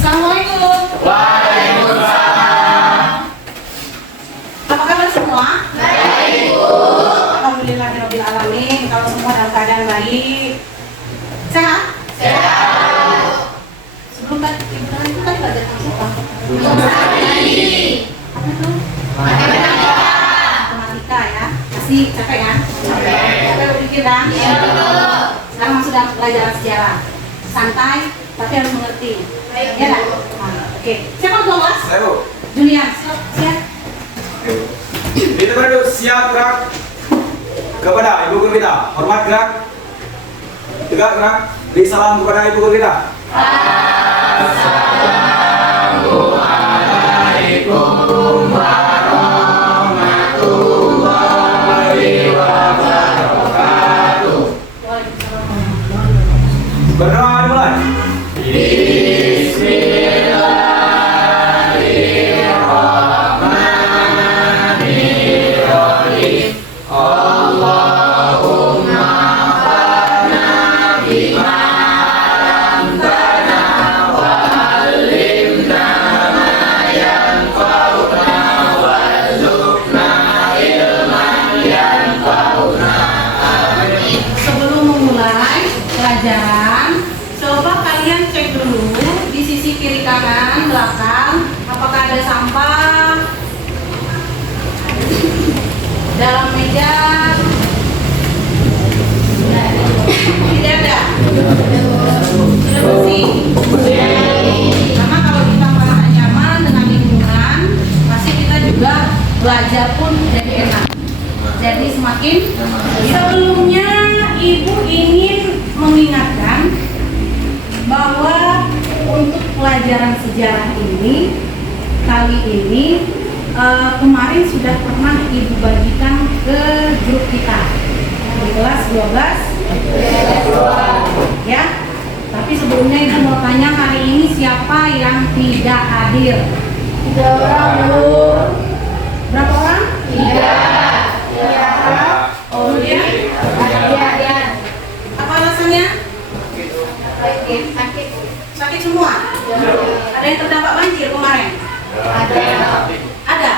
Assalamualaikum. Waalaikumsalam. Apa kabar semua? Baik, Bu. Alhamdulillahirabbil alamin. Kalau semua dalam keadaan baik. Sehat? Sehat. Sebelum itu tadi belajar apa? Belum tadi. Apa itu? Matematika. Matematika ya. Asik, capek kan? Capek berpikir kan? Iya, betul. Sekarang masuk dalam pelajaran sejarah. Santai, tapi harus mengerti. Baik, Ya kan? Bu. Oke. Siapa kelas? Saya Bu. Julian. Siap. Itu baru siap gerak kepada ibu guru kita. Hormat gerak. Tegak gerak. Beri salam kepada ibu guru kita. Assalamualaikum warahmatullahi wabarakatuh. Berdoa dimulai. Bismillahirrahmanirrahim. Allahumma fa'na bima lamtana wa 'allimna ma yanfa'una warzuqna ilman yanfa'una. Sebelum memulai pelajaran, coba kalian cek dulu di sisi kiri kanan belakang apakah ada sampah dalam meja. Tidak ada. Sudah bersih. Karena kalau kita merasa nyaman dengan lingkungan, pasti kita juga belajar pun jadi enak. Jadi semakin sebelumnya Ibu ingin mengingatkan bahwa untuk pelajaran sejarah ini kali ini kemarin sudah pernah Ibu bagikan ke grup kita di kelas 12 ya. Tapi sebelumnya Ibu mau tanya hari ini siapa yang tidak hadir? 3 orang, Bu. Berapa orang? 3. Kemudian apa alasannya? Sakit. Sakit semua? Ada yang terdampak banjir kemarin? Ada?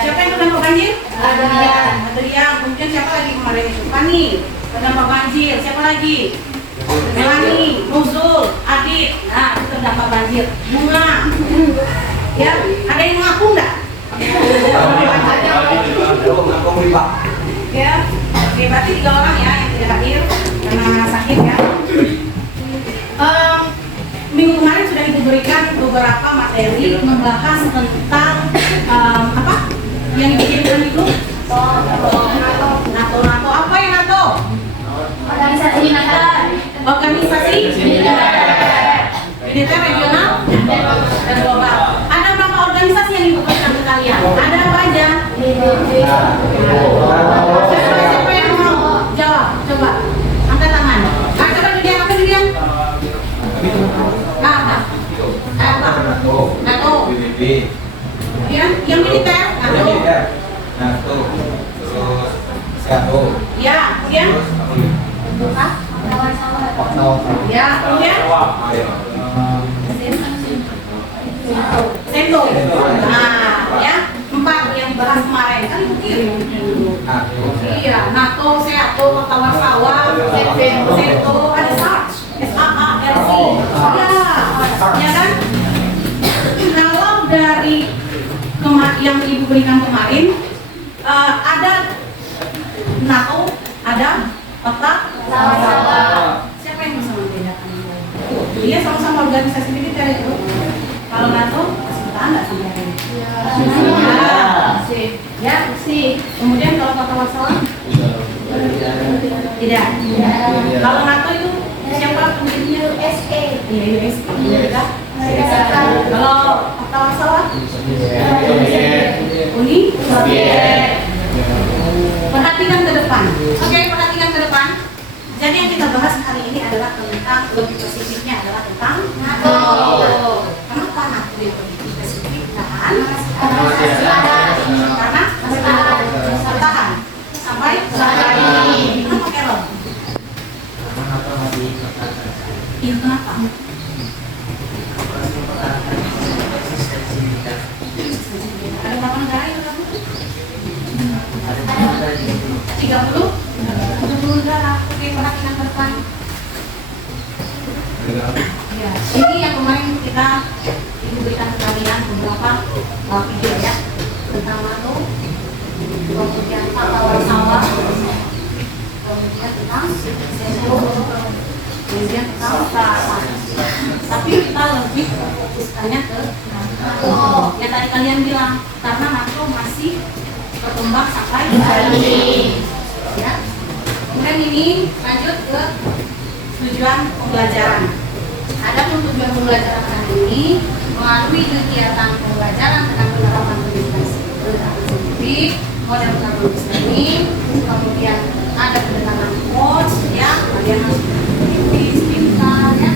Siapa yang terdampak banjir? Adrian. Kemudian siapa lagi kemarin itu? Fani terdampak banjir. Siapa lagi? Melani, Nuzul, Adit. Nah, itu terdampak banjir. Bunga. Ya, ada yang mengaku enggak? Ya, oke, berarti 3 orang ya yang tidak hadir karena sakit ya. Minggu kemarin sudah Ibu berikan beberapa materi membahas tentang apa yang dikirimkan itu? NATO. Apa yang NATO? Organisasi militer. Organisasi militer regional dan global. Ada berapa organisasi yang Ibu berikan ke kalian? Ada apa aja? Siapa yang mau jawab? Coba angkat tangan. Coba Julian, apa Julian? Apa? NATO. Yang militer? NATO. Ya, kemudian? Hah? Ya, kemudian? Sento. Nah, ya, 4 yang dibahas kemarin kan Ibu kirim. Iya, NATO, SEATO, Kota Warsawa, Sento, ada SARC, SAARC. Ya kan? Kalau dari yang Ibu berikan kemarin, ada NATO, ada Kota Warsawa. Siapa yang bisa membedakan? Iya, sama-sama organisasi militer itu. Kalau NATO, kesulitan nggak sama ini? Ya, sih. Kemudian kalau Kota Warsawa? Tidak. Kalau NATO itu siapa pendirinya? USA. Iya, USA. Tidak. Kalau Kota Warsawa? Uni Soviet. Perhatikan ke depan. Oke, perhatikan ke depan. Jadi yang kita bahas hari ini adalah tentang, lebih spesifiknya adalah tentang NATO. Kenapa NATO itu lebih spesifik? Karena masih bertahan sampai saat ini. Kenapa Carol? Iya, kenapa? kemudian Kansas. Tapi kita lebih fokuskannya ke NATO. Ya tadi kalian bilang karena NATO masih berkembang sampai hari ini. Ya. Kemudian ini lanjut ke tujuan pembelajaran. Adapun tujuan pembelajaran hari ini melalui kegiatan pembelajaran dengan penerapan komunikasi saintifik, model pedagogi listening, kemudian ada pendekatan coach, ya kalian harus kritis, pintar, ya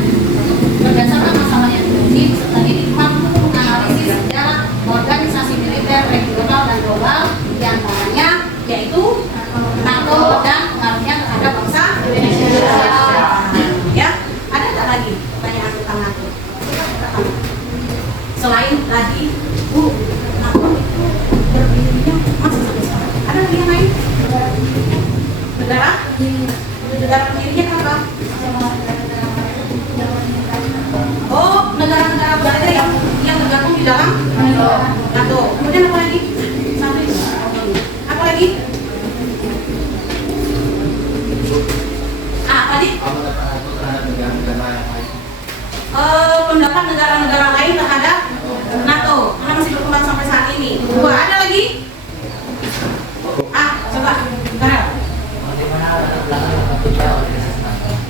berdasarkan masalah yang terjadi peserta didik mampu menganalisis sejarah organisasi militer regional dan global diantaranya yaitu NATO dan pengaruhnya terhadap bangsa Indonesia. Ya, ada nggak lagi pertanyaan tentang NATO? Selain tadi, NATO itu berdirinya masih sampai sekarang. Ada lagi yang lain? Negara? Negara pendirinya apa? Oh, negara-negara berada yang tergabung di dalam NATO. Kemudian apa lagi? Apa lagi? Tadi? Pendapat negara-negara lain terhadap NATO karena masih berkembang sampai saat ini. Dua, ada lagi? Coba.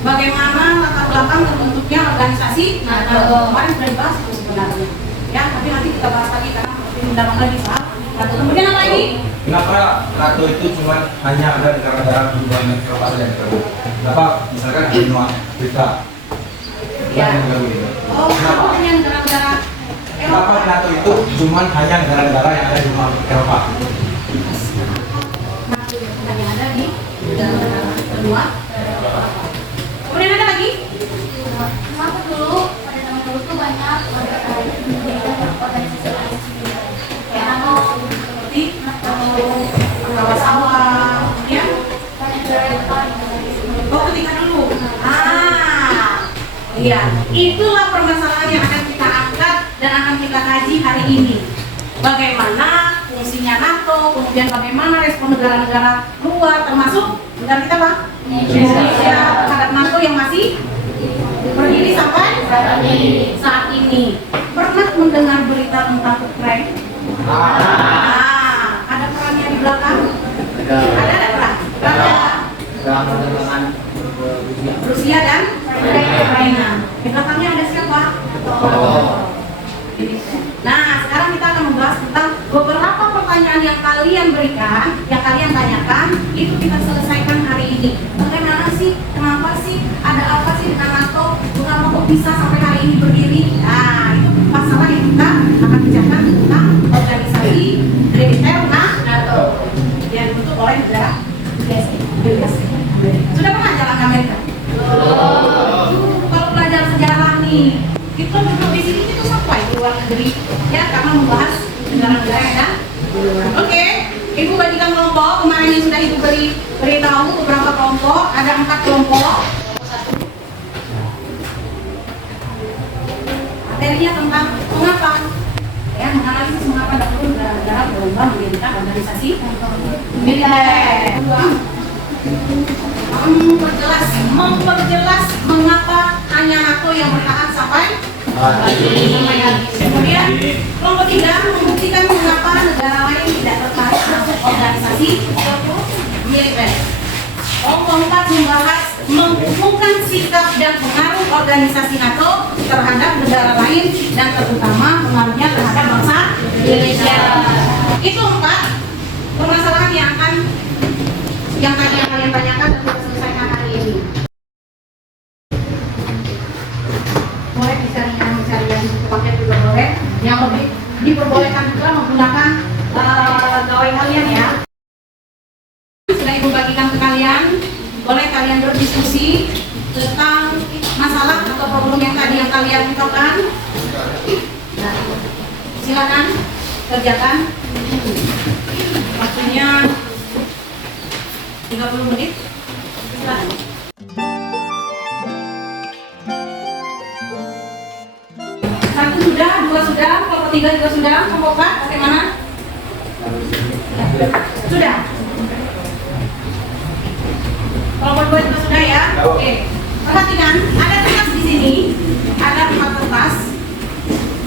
Bagaimana latar belakang terbentuknya organisasi NATO? Kemarin sudah dibahas itu sebenarnya. Ya, tapi nanti kita bahas lagi karena masih mendalam lagi soal NATO. Kemudian apa lagi? Kenapa NATO itu cuma hanya ada negara-negara di luar Eropa saja yang tergabung? Kenapa misalkan di benua Afrika? Ya. Kenapa? Kenapa hanya negara-negara Kenapa NATO itu cuma hanya negara-negara yang ada di benua Eropa? NATO yang hanya ada di negara-negara benua. Kemudian ada lagi? Kenapa dulu pada zaman dulu tuh banyak organisasi Ya, seperti penggawa sawah, ya. Oh, ketika dulu. Iya, itulah permasalahan yang akan kita angkat dan akan kita kaji hari ini. Bagaimana fungsinya NATO, kemudian bagaimana respon negara-negara luar, termasuk negara kita, Pak? Indonesia terhadap NATO yang masih berdiri sampai saat ini. Pernah mendengar berita tentang Ukraina? Ada perannya di belakang? Ada. Rusia dan Ukraina. Di belakangnya ada siapa? Nah, sekarang kita akan membahas tentang beberapa pertanyaan yang kalian berikan, yang kalian tanyakan, itu kita selesaikan hari ini. Bagaimana sih? Kenapa sih? Ada apa sih dengan NATO? Mengapa kok bisa sampai hari ini berdiri? Nah, itu masalah yang kita akan bicarakan tentang organisasi militer NATO yang dibentuk oleh negara USA. Sudah pernah jalan ke Amerika? Kalau belajar sejarah nih, kita duduk di sini itu sampai di luar negeri, ya karena membahas negara-negara yang ada. Oke, Ibu bagikan kelompok. Kemarin yang sudah Ibu beritahu beberapa kelompok, ada 4 kelompok. Materinya tentang mengapa, ya menganalisis mengapa dahulu negara-negara berlomba mendirikan organisasi militer. Memperjelas mengapa hanya NATO yang bertahan sampai hari ini. Kemudian kelompok 3 membuktikan mengapa negara lain tidak tertarik masuk organisasi militer. Kelompok 4 membahas menghubungkan sikap dan pengaruh organisasi NATO terhadap negara lain dan terutama pengaruhnya terhadap bangsa Indonesia. Itu 4 permasalahan yang tadi yang kalian tanyakan dan kita selesaikan hari ini. Boleh dicari yang paket juga boleh. Yang lebih diperbolehkan juga menggunakan gawai kalian ya. Sudah Ibu bagikan ke kalian. Boleh kalian berdiskusi tentang masalah atau problem yang tadi yang kalian ungkapkan. Nah, silakan kerjakan. Waktunya 30 menit. Silakan. 1 sudah, 2 sudah, kelompok 3 juga sudah, kelompok 4 bagaimana? Sudah. Kelompok 2 juga sudah ya? Oke. Perhatikan, ada kertas di sini, ada 4 kertas.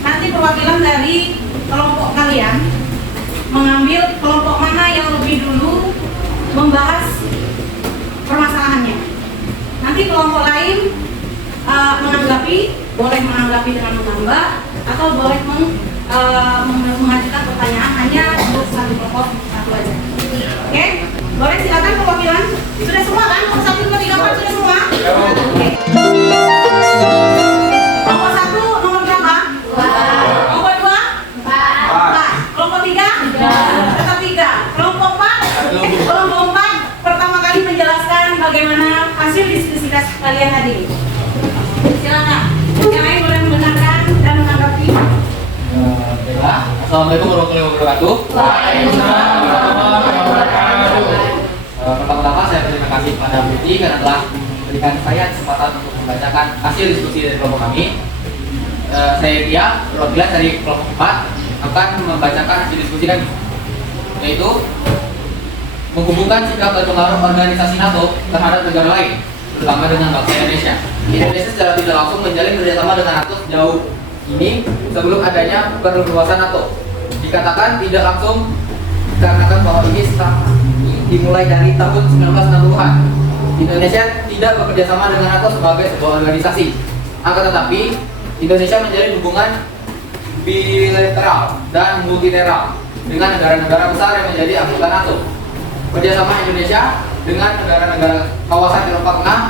Nanti perwakilan dari kelompok kalian mengambil kelompok mana yang lebih dulu membahas permasalahannya. Nanti kelompok lain menanggapi, boleh menanggapi dengan menambah atau boleh mengajukan pertanyaan hanya untuk satu kelompok satu aja. Oke? Boleh silakan perwakilan. Sudah semua kan? Nomor 1, 2, 3, 4 sudah semua? Oke. Nomor 1 nomor berapa? 2. Nomor 2? 4. Kelompok 3? 3. Tetap 3. Kelompok 4? Kelompok 4 pertama kali menjelaskan bagaimana hasil diskusi kalian tadi. Silakan. Yang lain boleh mendengarkan dan menanggapi. Baiklah. Assalamualaikum warahmatullahi wabarakatuh. Waalaikumsalam warahmatullahi wabarakatuh. Pertama-tama saya berterima kasih kepada Buti karena telah memberikan saya kesempatan untuk membacakan hasil diskusi dari kelompok kami. Saya Ria, perwakilan dari kelompok 4 akan membacakan hasil diskusi kami, yaitu menghubungkan sikap dan pengaruh organisasi NATO terhadap negara lain, terutama dengan bangsa Indonesia. Indonesia secara tidak langsung menjalin kerjasama dengan NATO sejauh ini sebelum adanya perluasan NATO. Dikatakan tidak langsung dikarenakan bahwa ini dimulai dari tahun 1960-an. Indonesia tidak bekerjasama dengan NATO sebagai sebuah organisasi. Akan tetapi, Indonesia menjalin hubungan bilateral dan multilateral dengan negara-negara besar yang menjadi anggota NATO. Kerjasama Indonesia dengan negara-negara kawasan Eropa Tengah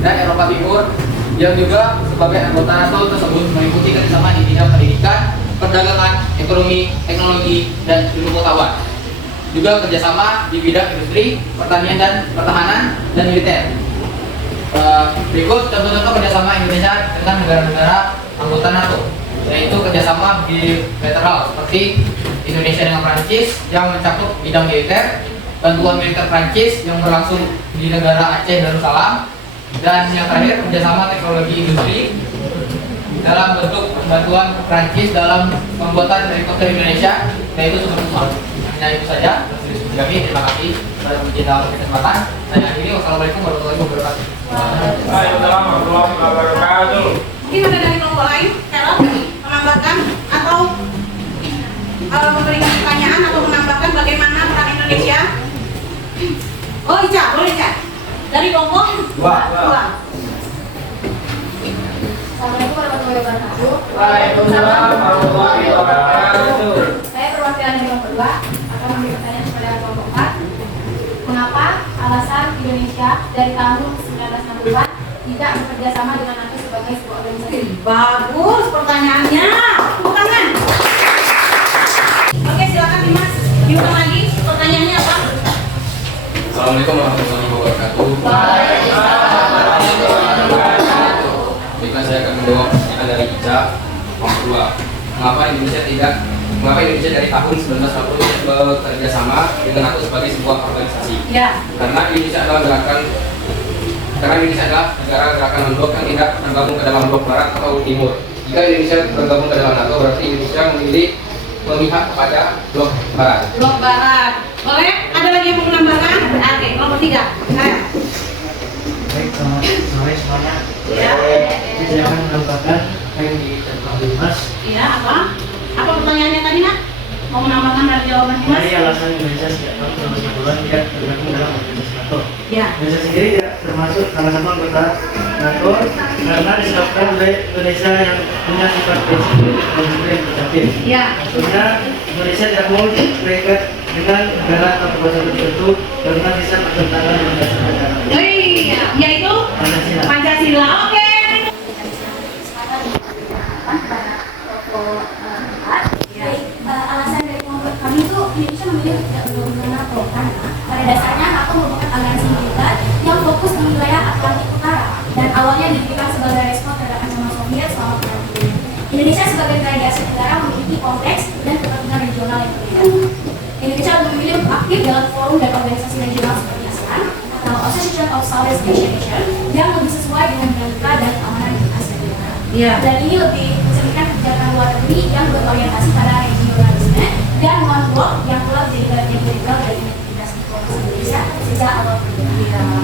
dan Eropa Timur yang juga sebagai anggota NATO tersebut mengikuti kerjasama di bidang pendidikan, perdagangan, ekonomi, teknologi, dan ilmu pengetahuan. Juga kerjasama di bidang industri, pertanian dan pertahanan, dan militer. Berikut contoh-contoh kerjasama Indonesia dengan negara-negara anggota NATO, yaitu kerjasama bilateral seperti Indonesia dengan Prancis yang mencakup bidang militer, bantuan militer Prancis yang berlangsung di negara Aceh Darussalam, dan yang terakhir kerjasama teknologi industri dalam bentuk bantuan Prancis dalam pembuatan helikopter Indonesia, yaitu Super Puma. Hanya itu saja diskusi kami. Terima kasih sudah menjadi kesempatan. Saya akhiri. Wassalamualaikum warahmatullahi wabarakatuh. Waalaikumsalam warahmatullahi wabarakatuh. Mungkin ada dari kelompok lain, Ella, menambahkan atau memberikan pertanyaan atau menambahkan bagaimana peran Indonesia. Oh, Ica, boleh Ica. Dari kelompok 2. Assalamualaikum warahmatullahi wabarakatuh. Waalaikumsalam warahmatullahi wabarakatuh. Saya perwakilan dari kelompok 2 akan memberi pertanyaan kepada kelompok 4. Mengapa alasan Indonesia dari tahun 1960-an tidak bekerja sama dengan NATO sebagai sebuah organisasi? Bagus pertanyaannya. Tepuk tangan. Oke, silakan Dimas. Diulang lagi pertanyaannya apa? Assalamualaikum warahmatullahi wabarakatuh. Baiklah, saya akan menjawab pertanyaan dari Ica. Nomor 2. Mengapa Indonesia dari tahun 1940 bekerja sama dengan NATO sebagai sebuah organisasi? Ya. Karena Indonesia adalah negara gerakan non-blok yang tidak tergabung ke dalam blok barat atau timur. Jika Indonesia tergabung ke dalam NATO, berarti Indonesia memihak kepada blok barat. Blok barat. Boleh? Ada lagi yang mau menambahkan? Oke, nomor 3. Baik, selamat sore semuanya. Ya. Saya akan menambahkan apa yang diterangkan Dimas. Iya, apa? Apa pertanyaannya tadi, Nak? Mau menambahkan dari jawaban Dimas? Dari alasan Indonesia sejak tahun 1990-an tidak tergabung dalam organisasi NATO. Ya. Indonesia sendiri tidak termasuk salah satu anggota NATO karena disebabkan oleh Indonesia yang punya sifat prinsip dan disiplin tercapai. Ya. Tentunya Indonesia tidak mau terikat dengan negara atau kekuasaan tertentu karena bisa bertentangan dengan dasar negara. Oh iya, yaitu Pancasila. Pancasila. Oke. Alasan dari kelompok kami itu Indonesia memilih tidak bergabung dengan NATO karena pada dasarnya NATO merupakan aliansi militer yang fokus di wilayah Atlantik Utara dan awalnya didirikan sebagai respon terhadap ancaman Soviet selama Perang Dunia. Indonesia sebagai negara di Asia Tenggara memiliki kompleks dan kepentingan regional yang berbeda. Indonesia lebih memilih untuk aktif dalam forum dan organisasi regional seperti ASEAN atau Association of Southeast Asian Nation yang lebih sesuai dengan dinamika dan keamanan di Asia Tenggara. Iya. Dan ini lebih mencerminkan kebijakan luar negeri yang berorientasi pada regionalisme dan non-blok yang telah menjadi bagian integral dari identitas diplomasi Indonesia sejak awal.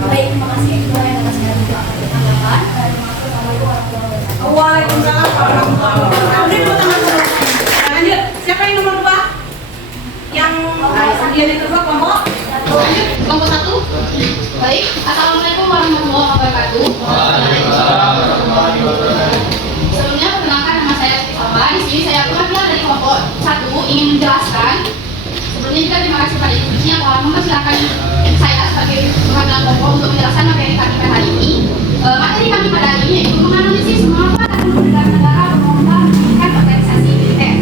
Baik, terima kasih. Itu yang dapat saya jawab. tanggapan. Assalamualaikum warahmatullahi wabarakatuh. Waalaikumsalam warahmatullahi wabarakatuh. Ini dulu teman-teman. Lanjut. Siapa yang nomor 2? Yang undian yang kedua kelompok? Lanjut, kelompok 1. Baik, Assalamualaikum warahmatullahi wabarakatuh. Sebelumnya perkenalkan nama saya Siti Salma. Di sini saya perwakilan dari kelompok 1 ingin menjelaskan. Sebelumnya juga terima kasih pada ibu-ibunya telah mempersilahkan saya sebagai perwakilan kelompok untuk menjelaskan materi kami pada hari ini. Materi kami pada hari ini yaitu menganalisis mengapa negara-negara berlomba mendirikan organisasi militer.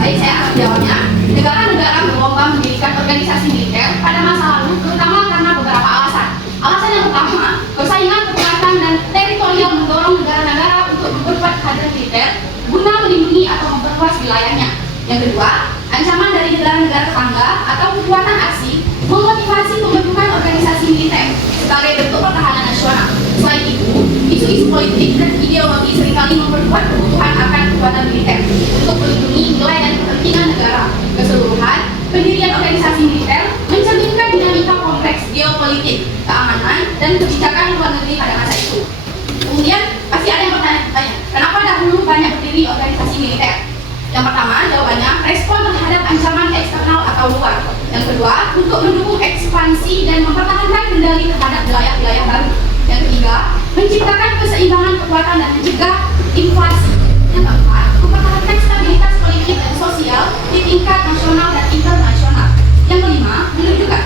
Baik, saya akan menjawabnya. Negara-negara berlomba mendirikan organisasi militer pada masa lalu terutama karena beberapa alasan. Alasan yang pertama, persaingan kekuatan dan teritorial mendorong negara-negara untuk memperkuat kader militer guna melindungi atau memperluas wilayahnya. Yang kedua, ancaman dari negara-negara tetangga atau kekuatan asing memotivasi pembentukan organisasi militer sebagai bentuk pertahanan nasional. Selain itu, isu-isu politik dan ideologi seringkali memperkuat kebutuhan akan kekuatan militer untuk melindungi nilai dan kepentingan negara. Keseluruhan, pendirian organisasi militer mencerminkan dinamika kompleks geopolitik, keamanan, dan kebijakan luar negeri pada masa itu. Kemudian, pasti ada yang bertanya, kenapa dahulu banyak berdiri organisasi militer? Yang pertama, jawabannya respon terhadap ancaman eksternal atau luar. Yang kedua, untuk mendukung ekspansi dan mempertahankan kendali terhadap wilayah-wilayah baru. Yang ketiga, menciptakan keseimbangan kekuatan dan mencegah inflasi. Yang keempat, mempertahankan stabilitas politik dan sosial di tingkat nasional dan internasional. Yang kelima,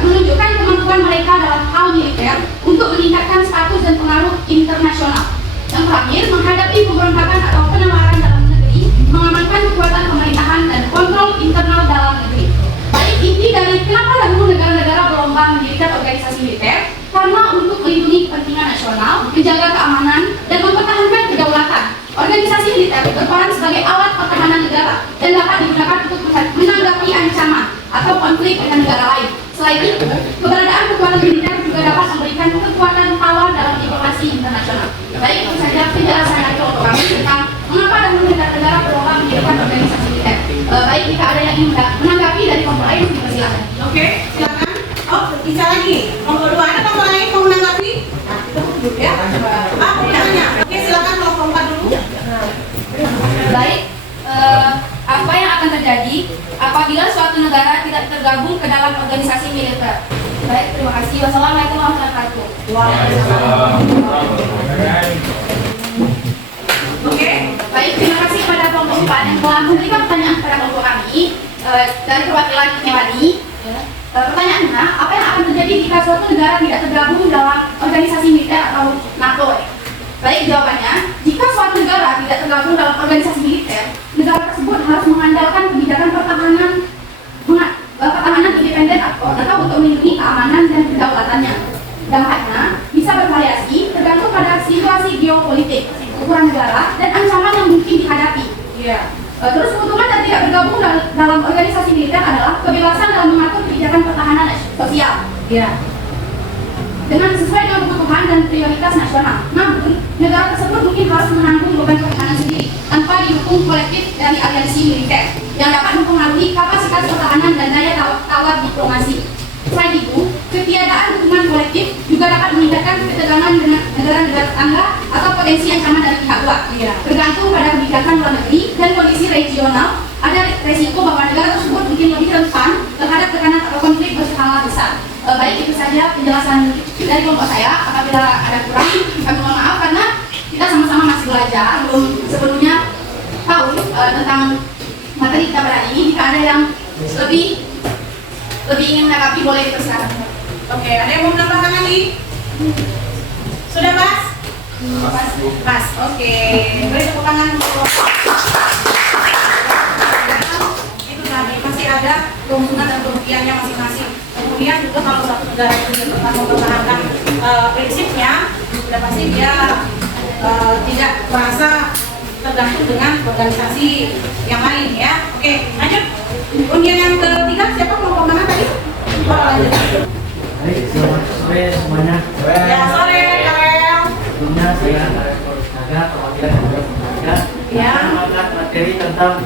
menunjukkan kemampuan mereka dalam hal militer untuk meningkatkan status dan pengaruh internasional. Yang terakhir, menghadapi pemberontakan atau penularan dalam negeri, mengamankan kekuatan pemerintahan dan kontrol internal dalam negeri. Baik, inti dari kenapa dahulu negara-negara berlomba mendirikan organisasi militer, karena untuk melindungi kepentingan nasional, menjaga keamanan, dan mempertahankan kedaulatan. Organisasi militer berperan sebagai alat pertahanan negara dan dapat digunakan untuk menanggapi ancaman atau konflik dengan negara lain. Selain itu, keberadaan kekuatan militer juga dapat memberikan kekuatan tawar dalam diplomasi internasional. Baik, itu saja penjelasan dari kelompok kami tentang mengapa dahulu negara-negara berlomba mendirikan organisasi militer. Baik, jika ada yang ingin menanggapi dari kelompok lain, silakan. Oke, silakan. Oh, bisa lagi. Kelompok 2 ada kelompok lain mau menanggapi? Nah, kita duduk ya. Pertanyaannya. Oke, silakan kelompok 4 dulu. Baik, apa yang akan terjadi apabila suatu negara tidak tergabung ke dalam organisasi militer? Baik, terima kasih. Wassalamualaikum warahmatullahi wabarakatuh. Oke. Baik, terima kasih kepada kelompok 4 yang telah memberikan pertanyaan kepada kelompok kami dari perwakilan Kemari. Pertanyaannya, apa yang akan terjadi jika suatu negara tidak tergabung dalam organisasi militer atau NATO? Baik, jawabannya, jika suatu negara tidak tergabung dalam organisasi militer, negara tersebut harus mengandalkan kebijakan pertahanan independen atau untuk melindungi keamanan dan kedaulatannya. Dampaknya bisa bervariasi tergantung pada situasi geopolitik, ukuran negara, dan ancaman yang mungkin dihadapi. Terus keuntungan dan tidak bergabung dalam organisasi militer adalah kebebasan dalam mengatur kebijakan pertahanan sosial. Dengan sesuai dengan kebutuhan dan prioritas nasional. Namun, negara tersebut mungkin harus menanggung beban pertahanan sendiri tanpa didukung kolektif dari aliansi militer yang dapat mempengaruhi kapasitas pertahanan dan daya tawar diplomasi. Selain itu, ketiadaan dukungan kolektif juga dapat meningkatkan ketegangan dengan negara-negara tetangga atau potensi ancaman dari pihak luar. Tergantung pada kebijakan luar negeri dan kondisi regional, ada resiko bahwa negara tersebut mungkin lebih rentan terhadap tekanan atau konflik berskala besar. Baik, itu saja penjelasan dari kelompok saya. Apabila ada kurang, kami mohon maaf karena kita sama-sama masih belajar, belum sebelumnya tahu tentang materi kita pada hari ini. Jika ada yang lebih ingin menanggapi, boleh dipersilakan. Oke, ada yang mau menambahkan lagi? Sudah pas? Pas. Oke. Beri tepuk tangan untuk itu tadi masih ada keuntungan dan kerugiannya masing-masing. Kemudian juga kalau suatu negara itu tetap mempertahankan prinsipnya, sudah pasti dia tidak merasa tergantung dengan organisasi yang lain ya. Oke, lanjut. Undian yang ketiga siapa kelompok mana tadi? Lanjut. Baik, selamat sore semuanya. Ya, sore, Karel. Sebelumnya saya Naga, perwakilan negara tetangga, Ya. mengangkat materi tentang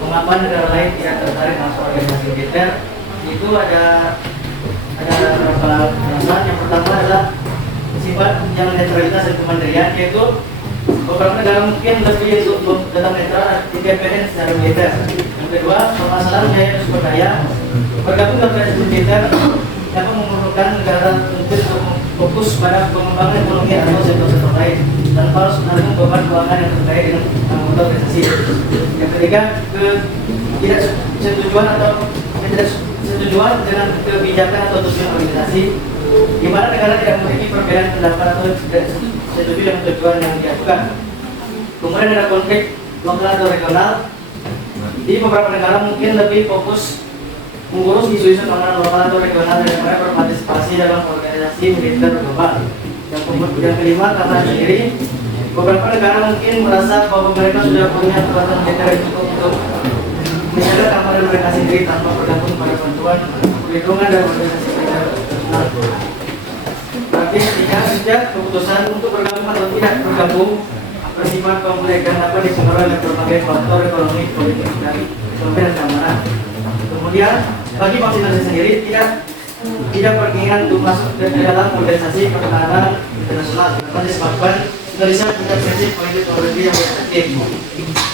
mengapa negara lain tidak tertarik masuk organisasi militer. Itu ada beberapa alasan. Yang pertama adalah bersifat yang netralitas dan kemandirian, yaitu beberapa negara mungkin lebih untuk tetap netral independen secara militer. Yang kedua, permasalahan biaya dan sumber daya bergabung dalam militer dapat memerlukan negara untuk fokus pada pengembangan ekonomi atau sektor-sektor lain tanpa harus menanggung beban keuangan yang terkait dengan anggota organisasi. Yang ketiga, ketidaksetujuan atau ketidaksetujuan dengan kebijakan atau tujuan organisasi, di mana negara tidak memiliki perbedaan pendapat atau tidak setuju dengan tujuan yang diajukan. Kemudian ada konflik lokal atau regional. Di beberapa negara mungkin lebih fokus mengurus isu-isu keamanan lokal atau regional daripada berpartisipasi dalam organisasi militer global. Yang kelima, karena sendiri beberapa negara mungkin merasa bahwa mereka sudah punya kekuatan militer yang cukup untuk menjaga keamanan mereka sendiri tanpa bergantung pada bantuan perlindungan dan organisasi militer internasional. Berarti ketika sejak keputusan untuk bergabung atau tidak bergabung bersifat komplekskan dapat dipengaruhi oleh berbagai faktor ekonomi, politik, dan keamanan. Kemudian bagi bangsa Indonesia sendiri tidak berkeinginan untuk masuk ke dalam organisasi pertahanan internasional karena disebabkan Indonesia punya prinsip politik luar negeri yang efektif.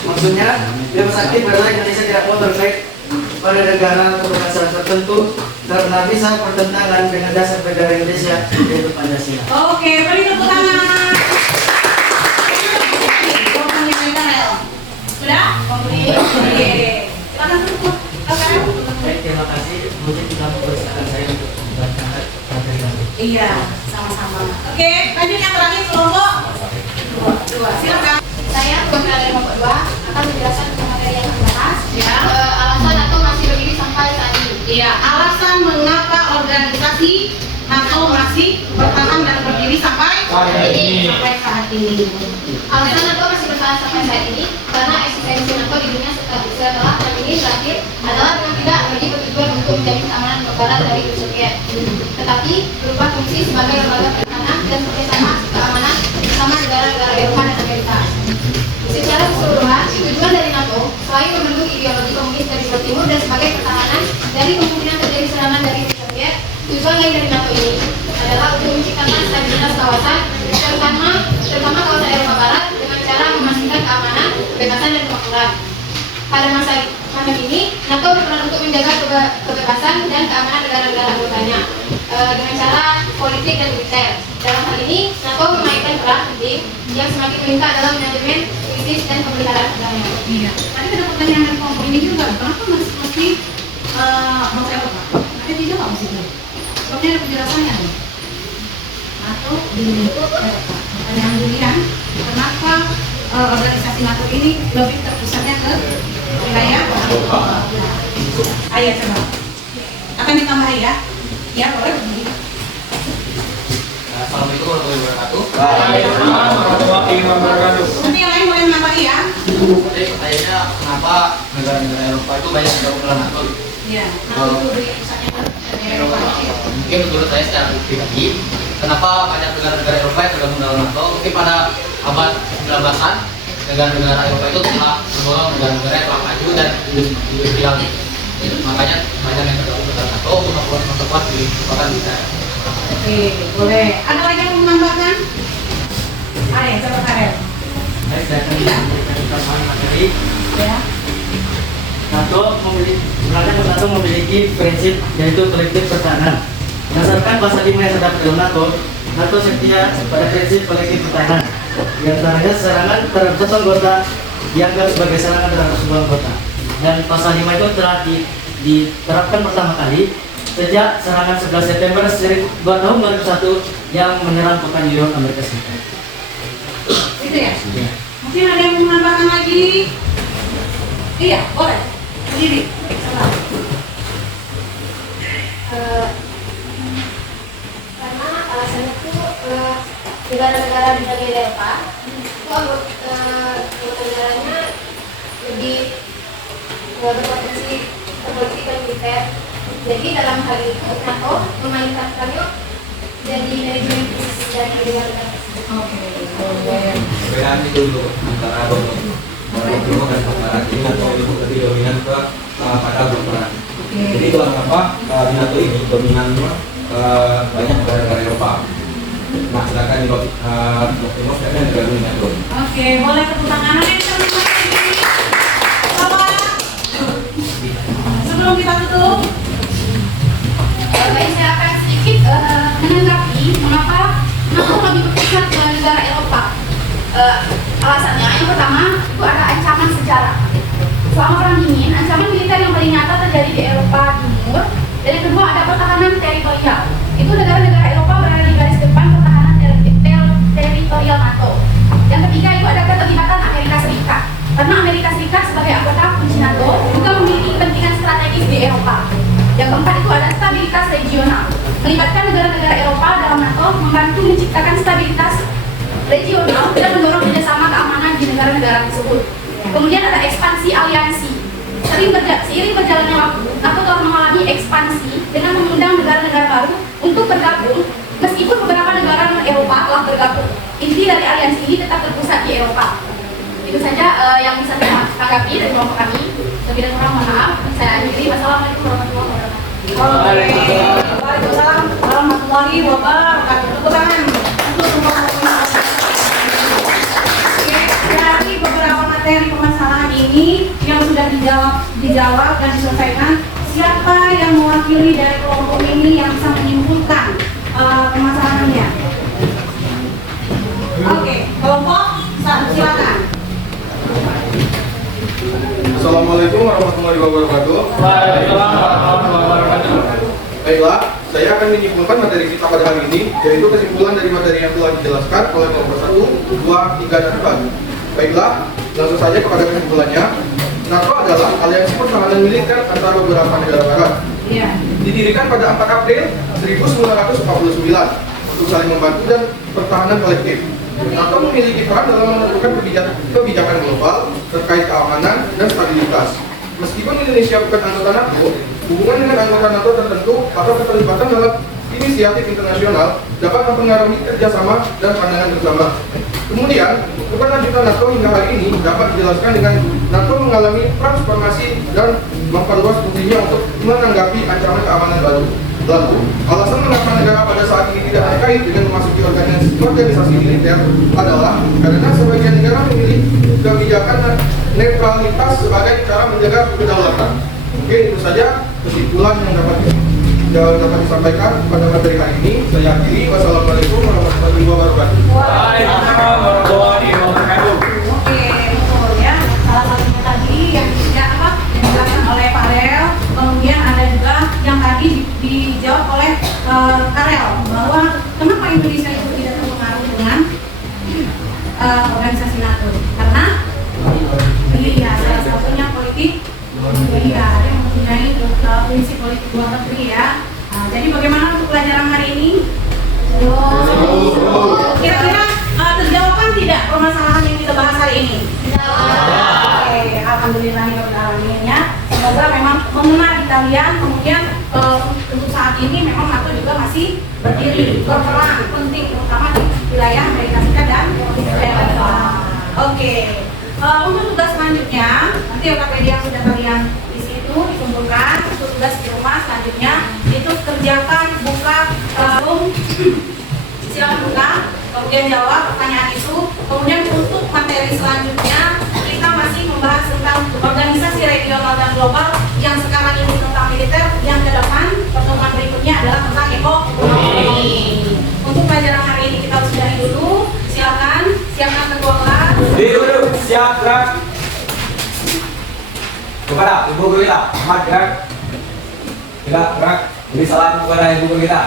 Maksudnya, bebas aktif adalah Indonesia tidak mau terkait pada negara atau masyarakat tertentu karena bisa bertentangan dengan dasar negara Indonesia yaitu Pancasila. Oke, beri tepuk tangan. Sudah? Komplit. Oke. Silakan tutup. Baik, terima kasih. Mungkin sudah mempersilakan saya untuk berangkat materi. Iya, sama-sama. Oke, lanjut yang terakhir kelompok dua. Silakan. Saya kelompok dari kelompok 2 akan menjelaskan tentang materi yang dibahas. Ya. Alasan atau masih berdiri sampai saat ini. Iya, alasan mengapa organisasi NATO masih bertahan dan berdiri sampai saat ini. Alasan NATO masih bertahan sampai saat ini karena eksistensi NATO di dunia setelah perang ini berakhir adalah dengan tidak lagi bertujuan untuk menjamin keamanan negara dari Uni Soviet, tetapi berupa fungsi sebagai lembaga pertahanan dan kerjasama keamanan bersama negara-negara Eropa dan Amerika. Secara keseluruhan, tujuan dari NATO selain membentuk ideologi komunis dari Timur Timur dan sebagai pertahanan dari kemungkinan terjadi serangan dari Uni Soviet, tujuan lain dari NATO ini adalah untuk menciptakan stabilitas kawasan, terutama kawasan Eropa Barat dengan cara memastikan keamanan, kebebasan dan kemakmuran. Pada masa ini, NATO berperan untuk menjaga kebebasan dan keamanan negara-negara anggotanya dengan cara politik dan militer. Dalam hal ini, NATO memainkan peran penting yang semakin meningkat dalam manajemen, krisis, dan pemeliharaan negara. Iya. Tadi ada pertanyaan dari kelompok ini juga. Kenapa mesti bangsa Eropa? Ada dijawab di situ. Soalnya ada penjelasannya nih. NATO di Eropa. Pertanyaan kemudian, kenapa organisasi NATO ini lebih terpusatnya ke wilayah Eropa? Ayo coba. Akan ditambah ya? Ya boleh. Assalamualaikum warahmatullahi wabarakatuh. Waalaikumsalam warahmatullahi wabarakatuh. Nanti yang lain boleh menambah ya? Jadi pertanyaannya kenapa negara-negara Eropa itu banyak yang gabung dalam NATO? Iya. NATO itu lebih pusatnya ke Eropa. Mungkin menurut saya secara pribadi, kenapa banyak negara-negara Eropa yang tergabung dalam NATO? Mungkin pada abad 19-an negara-negara Eropa itu telah mendorong negara-negara yang telah maju dan industrial. Makanya banyak yang tergabung dalam NATO untuk memperkuat di kekuatan militer. Oke, boleh. Ada lagi yang mau menambahkan? Ayo, coba Karel. Baik, saya akan memberikan tambahan materi. Ya. NATO memiliki prinsip yaitu kolektif pertahanan. Berdasarkan pasal 5 yang terdapat dalam NATO setia pada prinsip kolektif pertahanan. Di antaranya serangan terhadap satu anggota dianggap sebagai serangan terhadap sebuah anggota. Dan pasal 5 itu telah diterapkan pertama kali sejak serangan 11 September 2001 yang menyerang kota New York, Amerika Serikat. Itu ya? Mungkin ada yang mau menambahkan lagi? Iya, boleh. Berdiri. Karena alasannya itu negara-negara di bagian Eropa itu anggota negaranya lebih berpotensi politik dan militer. Jadi dalam hal itu NATO memainkan perannya jadi manajemen krisis dari negara-negara. Oke, boleh. Perbedaan itu dulu antara Timur dan Barat. Jadi NATO itu lebih dominan pada berperan. Jadi itulah kenapa di NATO ini dominannya banyak negara-negara Eropa. Nah, silakan Dr. Timur dan negara dunia dulu. Oke, boleh tepuk tangan yang terima kasih. Bapak, sebelum kita tutup, Baik, saya akan sedikit menanggapi mengapa NATO lebih berpihak ke negara Eropa. Alasannya, yang pertama itu ada ancaman sejarah. Selama perang dingin, ancaman militer yang paling nyata terjadi di Eropa Timur. Dan yang kedua ada pertahanan teritorial. Itu negara-negara Eropa berada di garis depan pertahanan teritorial NATO. Yang ketiga itu ada keterlibatan Amerika Serikat. Karena Amerika Serikat sebagai anggota kunci NATO juga memiliki kepentingan strategis di Eropa. Yang keempat itu ada stabilitas regional. Melibatkan negara-negara Eropa dalam NATO membantu menciptakan stabilitas regional dan mendorong kerjasama keamanan di negara-negara tersebut. Kemudian ada ekspansi aliansi. Seiring berjalannya waktu, NATO telah mengalami ekspansi dengan mengundang negara-negara baru untuk bergabung, meskipun beberapa negara Eropa telah bergabung. Inti dari aliansi ini tetap terpusat di Eropa. Itu saja yang bisa saya tanggapi dari kelompok kami. Lebih dan kurang mohon maaf. Saya akhiri. Wassalamualaikum warahmatullahi wabarakatuh. Waalaikumsalam warahmatullahi wabarakatuh. Tepuk tangan untuk semua. Oke, dari beberapa materi permasalahan ini yang sudah dijawab dan diselesaikan, siapa yang mewakili dari kelompok ini yang bisa menyimpulkan permasalahannya? Oke, kelompok silakan. Assalamualaikum warahmatullahi wabarakatuh. Waalaikumsalam warahmatullahi wabarakatuh. Baiklah, saya akan menyimpulkan materi kita pada hari ini, yaitu kesimpulan dari materi yang telah dijelaskan oleh kelompok 1, 2, 3, dan 4. Baiklah, langsung saja kepada kesimpulannya. NATO adalah aliansi pertahanan militer antara beberapa negara barat. Iya. Didirikan pada 4 April 1949 untuk saling membantu dan pertahanan kolektif. NATO memiliki peran dalam menentukan kebijakan global terkait keamanan dan stabilitas. Meskipun Indonesia bukan anggota NATO, hubungan dengan anggota NATO tertentu atau keterlibatan dalam inisiatif internasional dapat mempengaruhi kerjasama dan pandangan bersama. Kemudian, keberlanjutan NATO hingga hari ini dapat dijelaskan dengan NATO mengalami transformasi dan memperluas fungsinya untuk menanggapi ancaman keamanan baru. Lalu, alasan mengapa negara pada saat ini tidak terkait dengan memasuki organisasi militer adalah karena sebagian negara memilih kebijakan netralitas sebagai cara menjaga kedaulatan. Oke, itu saja kesimpulan yang dapat disampaikan pada materi hari ini. Saya akhiri. Wassalamualaikum warahmatullahi wabarakatuh. Waalaikumsalam warahmatullahi wabarakatuh. Oke, betul ya. Salah satunya tadi yang dijelaskan oleh Pak Rel, kemudian ada juga yang tadi dijawab oleh Karel bahwa kenapa Indonesia itu tidak terpengaruh dengan organisasi NATO? Karena iya, salah satunya politik, iya, dia mempunyai prinsip politik luar negeri ya. Jadi bagaimana untuk pelajaran hari ini? Kira-kira terjawabkan tidak permasalahan yang kita bahas hari ini? Oke, alhamdulillahirobbilalamin ya. Semoga memang mengena di kalian. Kemudian untuk saat ini memang NATO juga masih berdiri, berperan penting terutama di wilayah Amerika Serikat dan Eropa. Oke, untuk tugas selanjutnya nanti OKPD yang sudah kalian di situ dikumpulkan. Untuk tugas di rumah selanjutnya itu kerjakan, buka Zoom, silakan buka, kemudian jawab pertanyaan itu. Kemudian untuk materi selanjutnya kita masih membahas tentang organisasi regional dan global yang sekarang ini tentang militer, yang ke depan pertemuan berikutnya adalah tentang ekonomi. Untuk pelajaran hari ini kita sudahi dulu. Silakan siapkan ketua kelas. Dulu siap gerak. Kepada Ibu Guru kita, Ahmad gerak. Gerak. Beri salam kepada Ibu Guru kita.